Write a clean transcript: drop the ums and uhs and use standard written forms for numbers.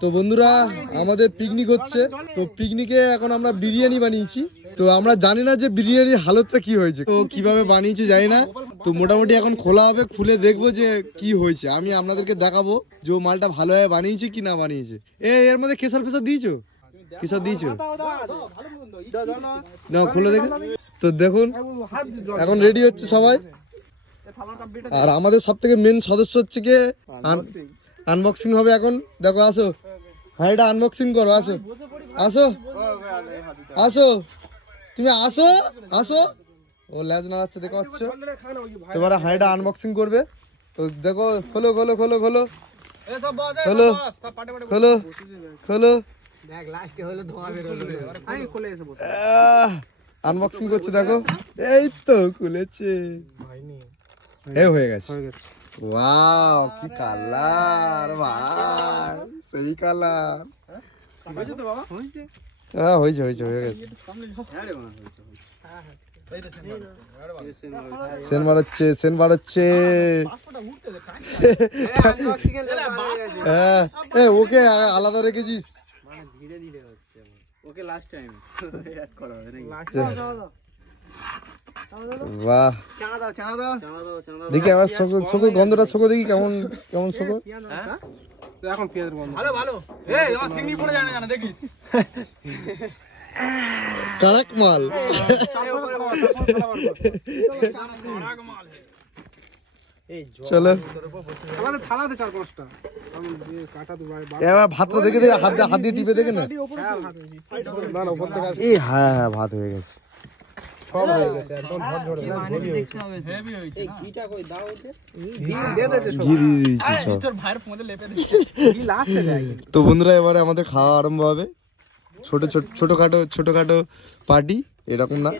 তো বন্ধুরা আমাদের পিকনিক হচ্ছে, তো পিকনিকে এখন আমরা বিরিয়ানি বানিয়েছি। তো আমরা জানি না যে বিরিয়ানির হালতটা কি হয়েছে, তো কিভাবে বানিয়েছি জানি না। তো মোটামুটি এখন খোলা হবে, খুলে দেখবো যে কি হয়েছে। আমি আপনাদেরকে দেখাবো যে ও মালটা ভালোভাবে বানিয়েছে কি না বানিয়েছে। এর মধ্যে কেশর ফেসার দিয়েছো? কেশর দিয়েছো? না খুলে দেখে। তো দেখুন এখন রেডি হচ্ছে সবাই। আর আমাদের সব থেকে মেন সদস্য হচ্ছে কি আনবক্সিং হবে এখন। দেখো আসো, হ্যাঁ এটা আনবক্সিং করো। আসো আসো আসো, তুমি আসো আসো। ও ল্যাজ নাড়াচ্ছে দেখো পাচ্ছ। তোমার হাঁড়িটা আনবক্সিং করবে। তো দেখো খোলো খোলো খোলো খোলো খোলো খোলো খোলো। আনবক্সিং করছে দেখো। এই তো খুলেছে, হয়ে গেছে। ওয়াও কি কালার ভাই, সেই কালার। হ্যাঁ হয়েছে হয়েছে হয়ে গেছে। সেন বাড়াচ্ছে সেন বাড়াচ্ছে। হ্যাঁ ওকে আলাদা রেখেছিস? বাহ দেখি আমার শোকো গন্ধটা শোকো দেখি কেমন কেমন শোকো। এখন পেঁয়াজের গন্ধ ভালো ভালো। এই আমার সিগনি পড়ে যায় না দেখিস। কাড়াক মাল। চলো এবার ভাতটা দেখে দেখে হাত দিয়ে টিপে দেখে না। এই হ্যাঁ হ্যাঁ ভাত হয়ে গেছে। তো বন্ধুরা এবারে আমাদের খাওয়া আরম্ভ হবে। ছোটখাটো পার্টি, এরকম না।